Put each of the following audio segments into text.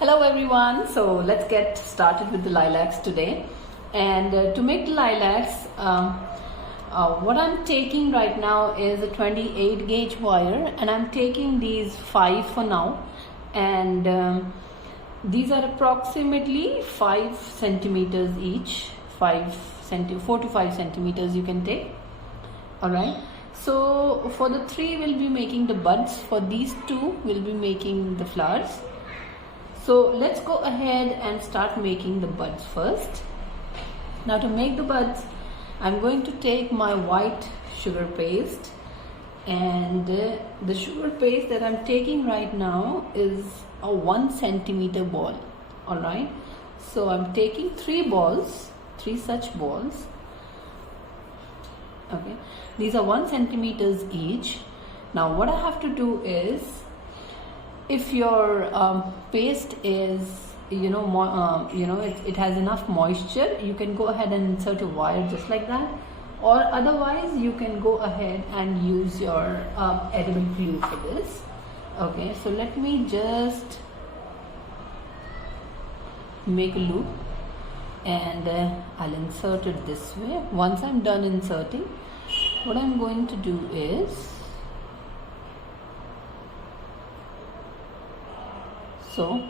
Hello everyone, so let's get started with the lilacs today. And to make the lilacs, what I'm taking right now is a 28 gauge wire, and I'm taking these 5 for now, and these are approximately 5 centimeters each. 4 to 5 centimeters you can take. Alright, so for the 3 we'll be making the buds, for these 2 we'll be making the flowers. So let's go ahead and start making the buds first. Now to make the buds, I'm going to take my white sugar paste, and the sugar paste that I'm taking right now is a 1 centimeter ball. Alright, so I'm taking 3 such balls. Okay, these are 1 centimeters each. Now what I have to do is, if your paste is it has enough moisture, you can go ahead and insert a wire just like that, or otherwise you can go ahead and use your edible glue for this. Okay, so let me just make a loop, and I'll insert it this way. Once I'm done inserting, what I'm going to do is, so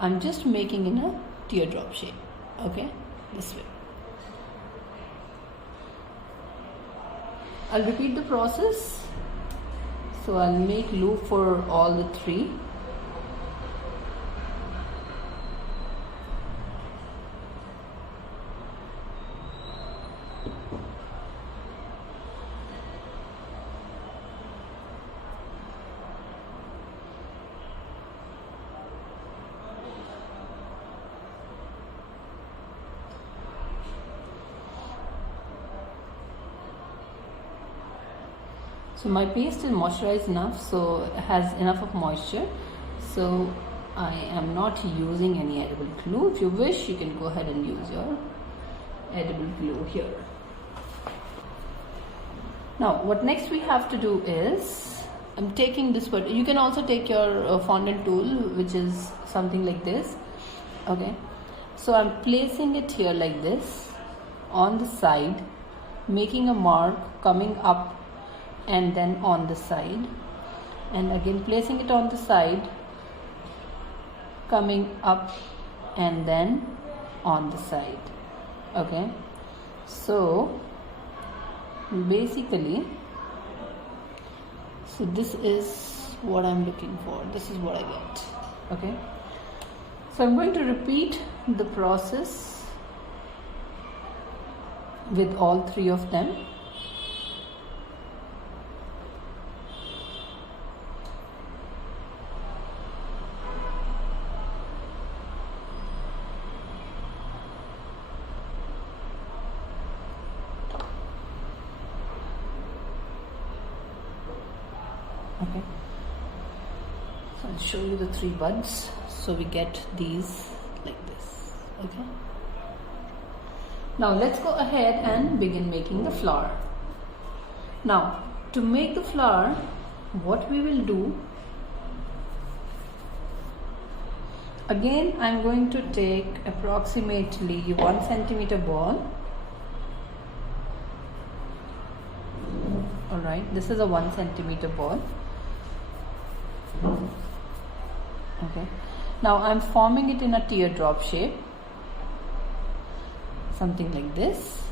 I'm just making in a teardrop shape. Okay, this way. I'll repeat the process. So I'll make loop for all the 3. So my paste is moisturized enough, so it has enough of moisture, so I am not using any edible glue. If you wish, you can go ahead and use your edible glue here. Now what next we have to do is, I'm taking this, but you can also take your fondant tool, which is something like this. Okay, so I'm placing it here like this on the side, making a mark coming up and then on the side, and again placing it on the side, coming up and then on the side. Okay, so basically, so this is what I'm looking for, this is what I get. Okay, so I'm going to repeat the process with all 3 of them. Okay, so I'll show you the 3 buds. So we get these like this. Okay, now let's go ahead and begin making the flower. Now to make the flower, what we will do, again I'm going to take approximately 1 centimeter ball. Alright, this is a 1 centimeter ball. Okay, now I'm forming it in a teardrop shape, something like this,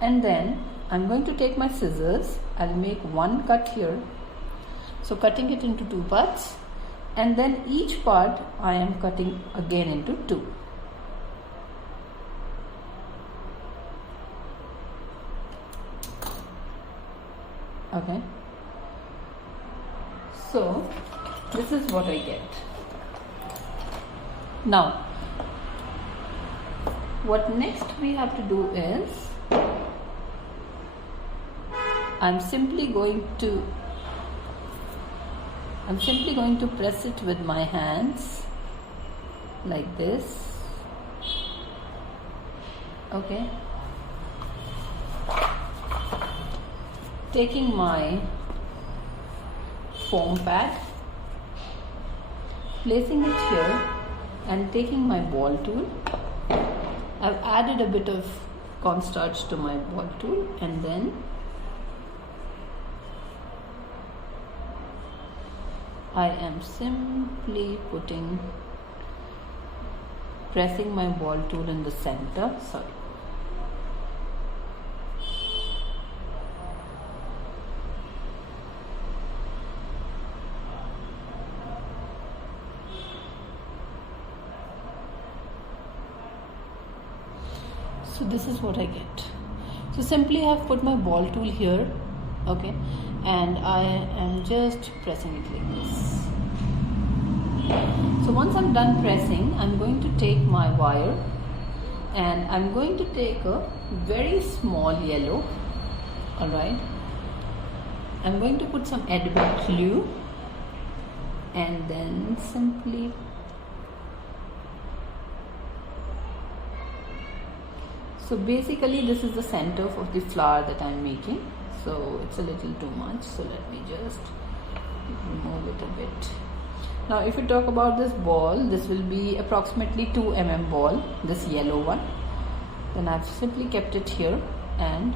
and then I'm going to take my scissors. I'll make 1 cut here, so cutting it into 2 parts, and then each part I am cutting again into 2. Okay, so this is what I get. Now what next we have to do is, I'm simply going to press it with my hands like this. Okay, taking my foam pad placing it here and taking my ball tool. I've added a bit of cornstarch to my ball tool, and then I am simply pressing my ball tool in the center. Sorry. So this is what I get. So simply I have put my ball tool here, okay, and I am just pressing it like this. So once I'm done pressing, I'm going to take my wire and I'm going to take a very small yellow. Alright, I'm going to put some edible glue and then simply so basically this is the center of the flower that I'm making. So it's a little too much, so let me just remove it a bit. Now if you talk about this ball, this will be approximately 2 mm ball, this yellow one. Then I've simply kept it here and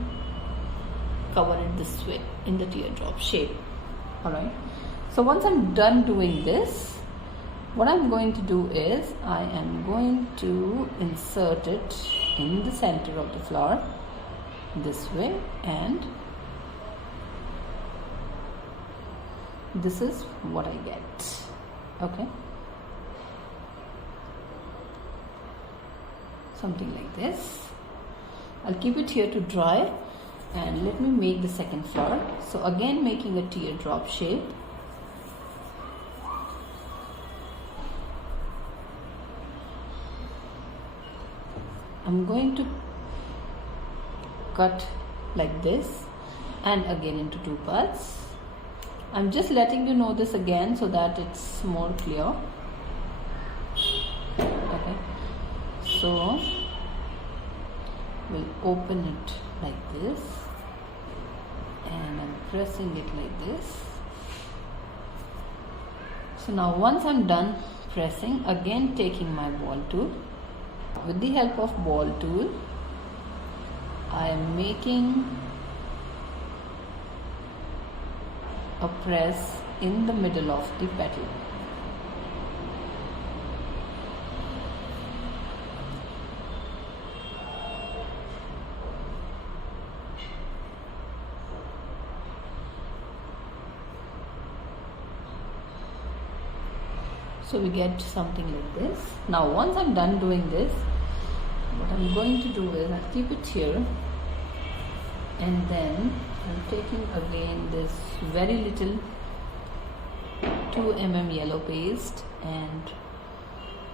covered it this way in the teardrop shape. Alright, so once I'm done doing this, what I'm going to do is I am going to insert it in the center of the flower this way, and this is what I get. Okay, something like this. I'll keep it here to dry and let me make the second flower. So again, making a teardrop shape. I'm going to cut like this and again into 2 parts. I'm just letting you know this again so that it's more clear. Okay, so we'll open it like this and I'm pressing it like this. So now once I'm done pressing, again taking my ball tool, with the help of ball tool I am making a press in the middle of the petal. So we get something like this. Now once I'm done doing this, what I'm going to do is I'll keep it here and then I'm taking again this very little 2 mm yellow paste and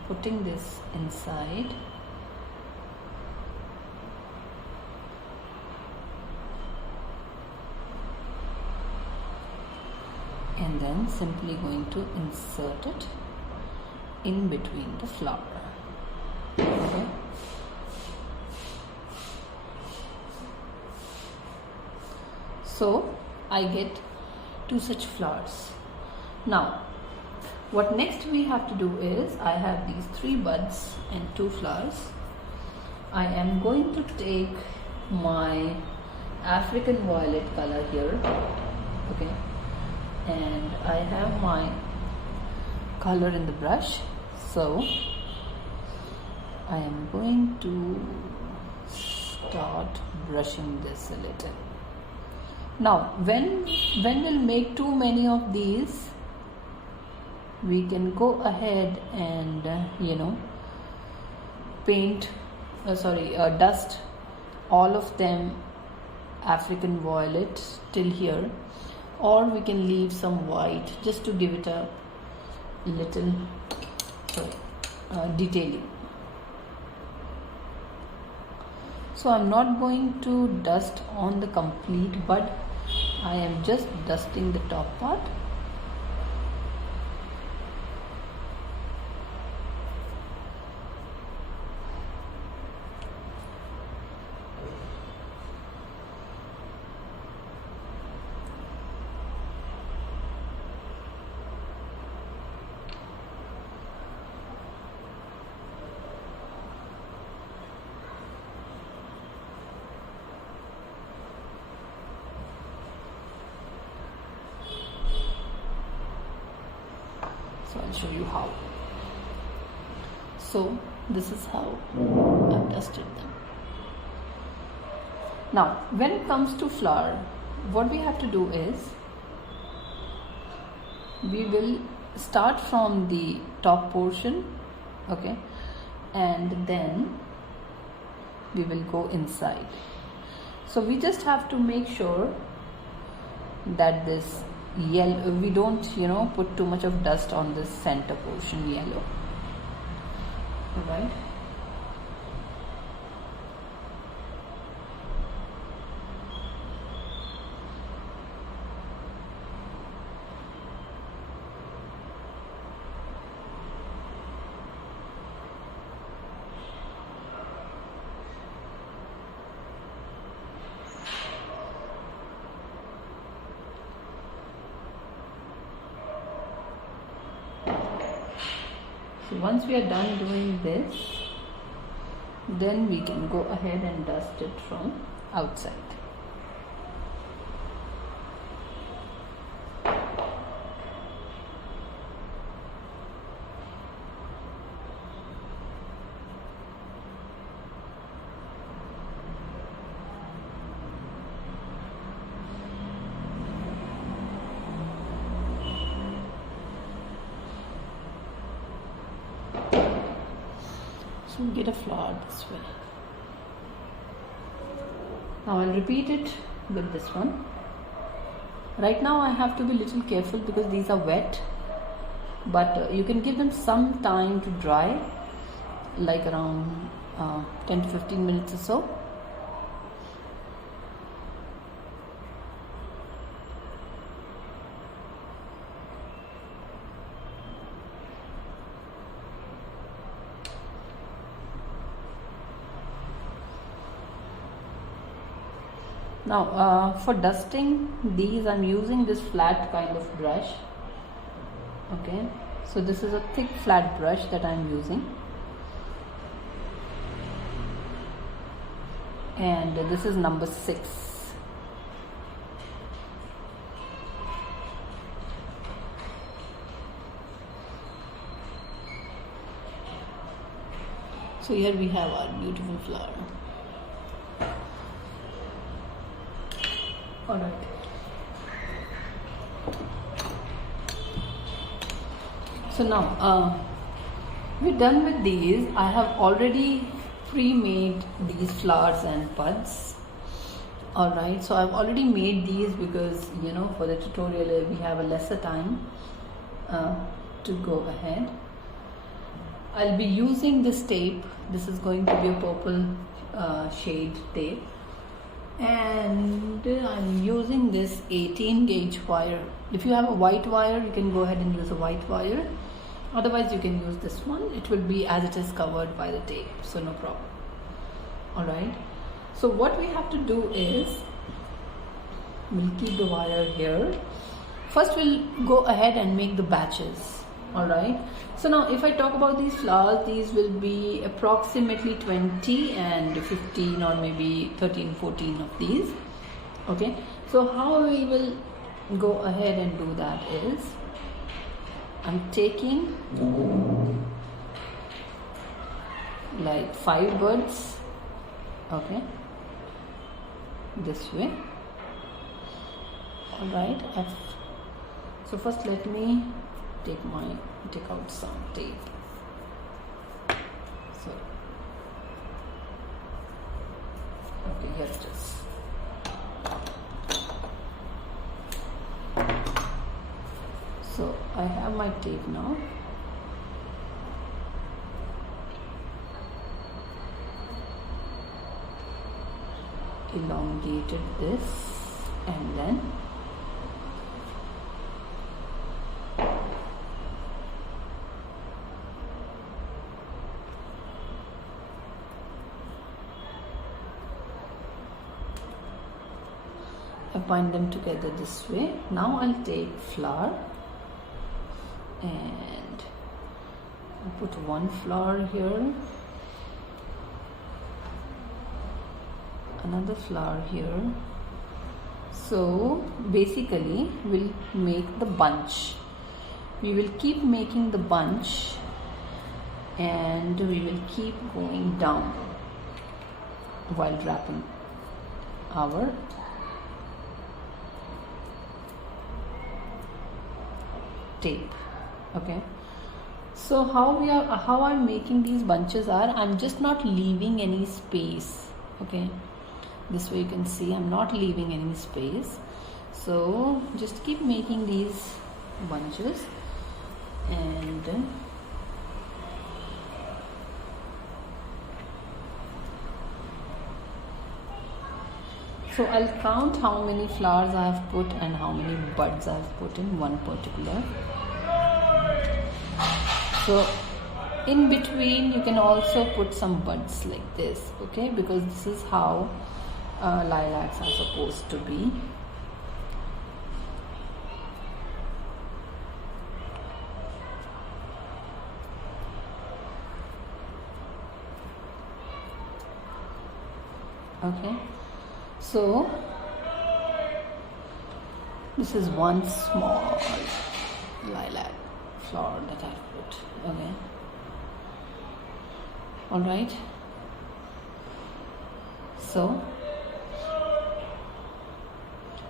putting this inside. And then simply going to insert it in between the flower. Okay. So I get 2 such flowers. Now what next we have to do is I have these 3 buds and 2 flowers. I am going to take my African violet color here, okay, and I have my color in the brush. So I am going to start brushing this a little. Now when we'll make too many of these, we can go ahead and paint dust all of them African violet till here, or we can leave some white just to give it a little detailing. So I'm not going to dust on the complete bud, I am just dusting the top part. show you how. So this is how I've dusted them. Now when it comes to flower, what we have to do is we will start from the top portion, okay, and then we will go inside. So we just have to make sure that this yellow, we don't put too much of dust on this center portion yellow. All right. So once we are done doing this, then we can go ahead and dust it from outside. So get a flower this way. Now I'll repeat it with this one. Right now I have to be a little careful because these are wet, but you can give them some time to dry, like around 10 to 15 minutes or so. Now for dusting these, I'm using this flat kind of brush. Okay, so this is a thick flat brush that I'm using, and this is number 6. So here we have our beautiful flower. All right. So now we're done with these. I have already pre-made these flowers and buds. All right. So I've already made these because for the tutorial we have a lesser time to go ahead. I'll be using this tape. This is going to be a purple shade tape. And I'm using this 18 gauge wire. If you have a white wire, you can go ahead and use a white wire. Otherwise you can use this one. It will be as it is covered by the tape, so no problem. Alright, so what we have to do is we'll keep the wire here. First we'll go ahead and make the batches. Alright, so now if I talk about these flowers, these will be approximately 20 and 15 or maybe 13, 14 of these. Okay, so how we will go ahead and do that is I'm taking like 5 buds, okay, this way. Alright, so first let me take out some tape. So okay, here it is. So I have my tape now. Elongated this and then I bind them together this way. Now I'll take flower and I'll put one flower here, another flower here. So basically we'll make the bunch. we will keep making the bunch and we will keep going down while wrapping our tape. Okay, so how I'm making these bunches are, I'm just not leaving any space. Okay, this way you can see I'm not leaving any space. So just keep making these bunches and so I'll count how many flowers I have put and how many buds I have put in one particular. So in between you can also put some buds like this, okay, because this is how lilacs are supposed to be. Okay, so this is one small lilac flower that I've put. Okay, all right, so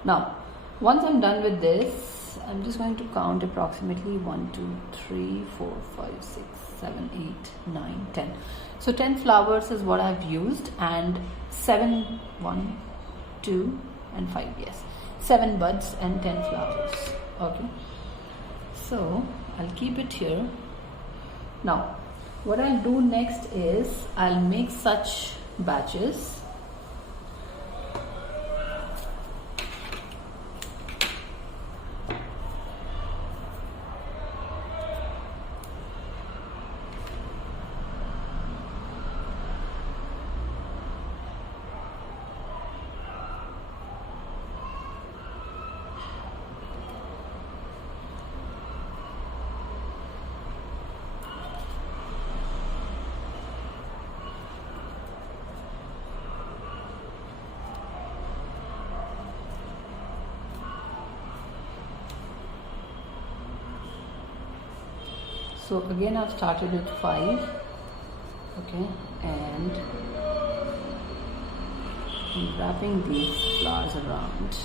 now once I'm done with this, I'm just going to count approximately 1 2 3 4 5 6 7 8 9 10. So 10 flowers is what I've used, and 7 1 2 and 5, yes, 7 buds and 10 flowers. Okay, so I'll keep it here. Now what I'll do next is I'll make such batches. So again I've started with 5, okay, and I'm wrapping these flowers around.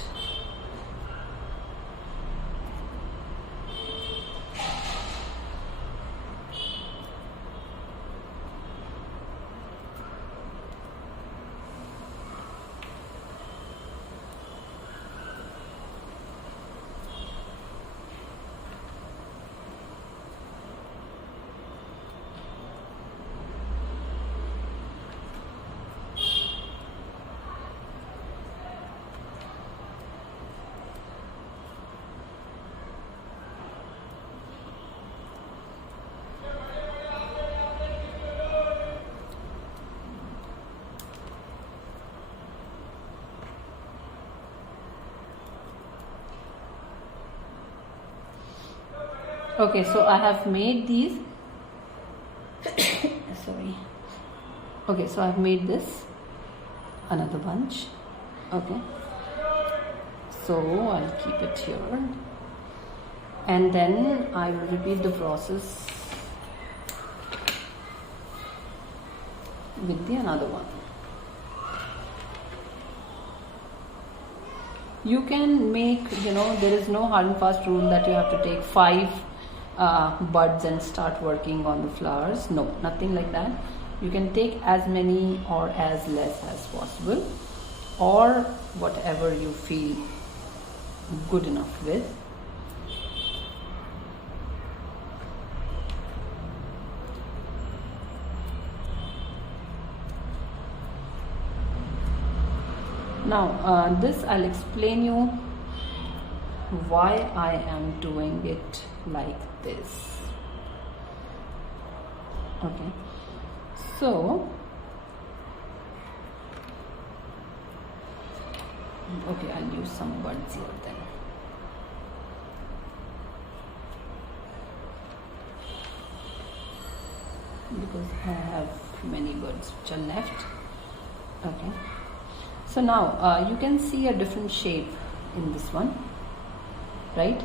Okay, so I have made these sorry. Okay, so I've made this another bunch. Okay, so I'll keep it here and then I will repeat the process with the another one. You can make, there is no hard and fast rule that you have to take 5 buds and start working on the flowers. No, nothing like that. You can take as many or as less as possible, or whatever you feel good enough with. Now this I'll explain you why I am doing it like this. Okay, so I'll use some buds here then. Because I have many buds which are left. Okay, so now you can see a different shape in this one, right?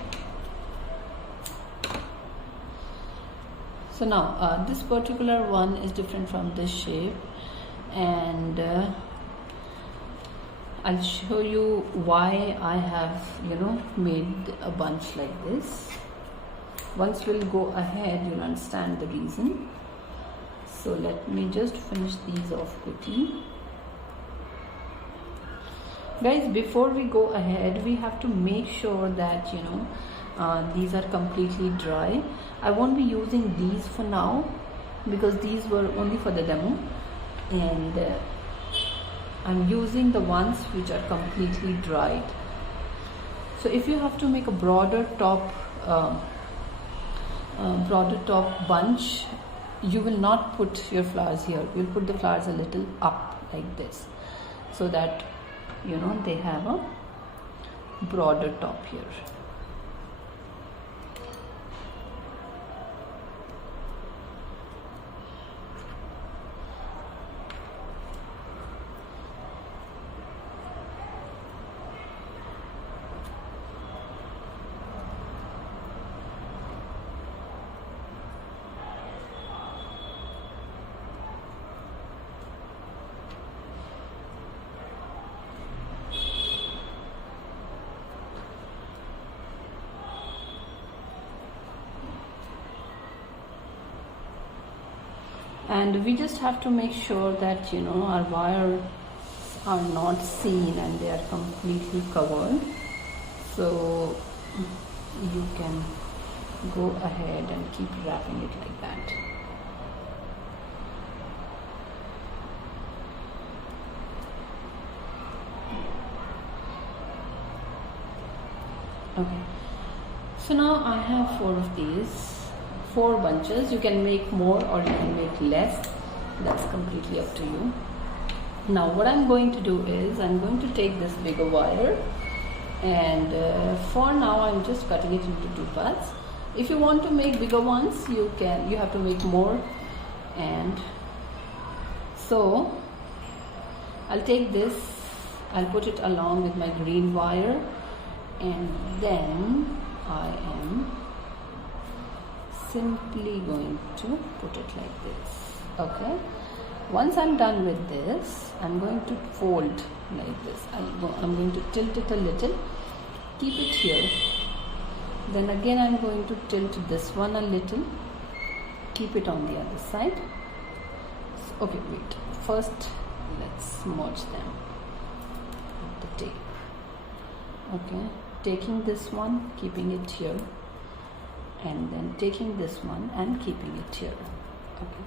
So now this particular one is different from this shape, and I'll show you why I have made a bunch like this. Once we'll go ahead, you'll understand the reason. So let me just finish these off quickly. Guys, before we go ahead, we have to make sure that these are completely dry. I won't be using these for now because these were only for the demo, and I'm using the ones which are completely dried. So if you have to make a broader top bunch, you will not put your flowers here. You'll put the flowers a little up like this, so that they have a broader top here. And we just have to make sure that our wires are not seen and they are completely covered. So you can go ahead and keep wrapping it like that. Okay, so now I have 4 of these. 4 bunches. You can make more or you can make less. That's completely up to you. Now what I'm going to do is I'm going to take this bigger wire, and for now I'm just cutting it into 2 parts. If you want to make bigger ones, you have to make more. And so I'll take this, I'll put it along with my green wire, and then I am simply going to put it like this. Okay, once I'm done with this, I'm going to fold like this. I'm going to tilt it a little, keep it here, then again I'm going to tilt this one a little, keep it on the other side. Okay, wait, first let's merge them with the tape. Okay, taking this one, keeping it here, and then taking this one and keeping it here. Okay,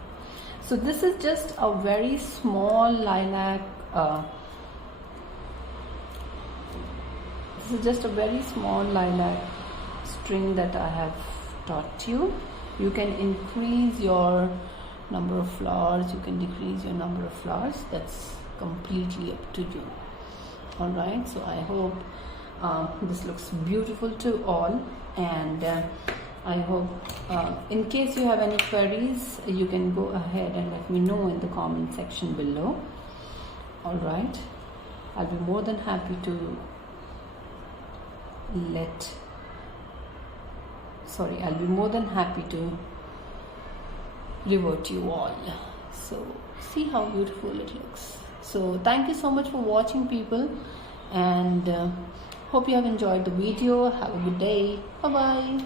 so this is just a very small lilac string that I have taught you. You can increase your number of flowers, you can decrease your number of flowers. That's completely up to you. All right, so I hope this looks beautiful to all, and I hope in case you have any queries, you can go ahead and let me know in the comment section below. All right, I'll be more than happy to revert you all. So see how beautiful it looks. So thank you so much for watching, people, and hope you have enjoyed the video. Have a good day. Bye bye.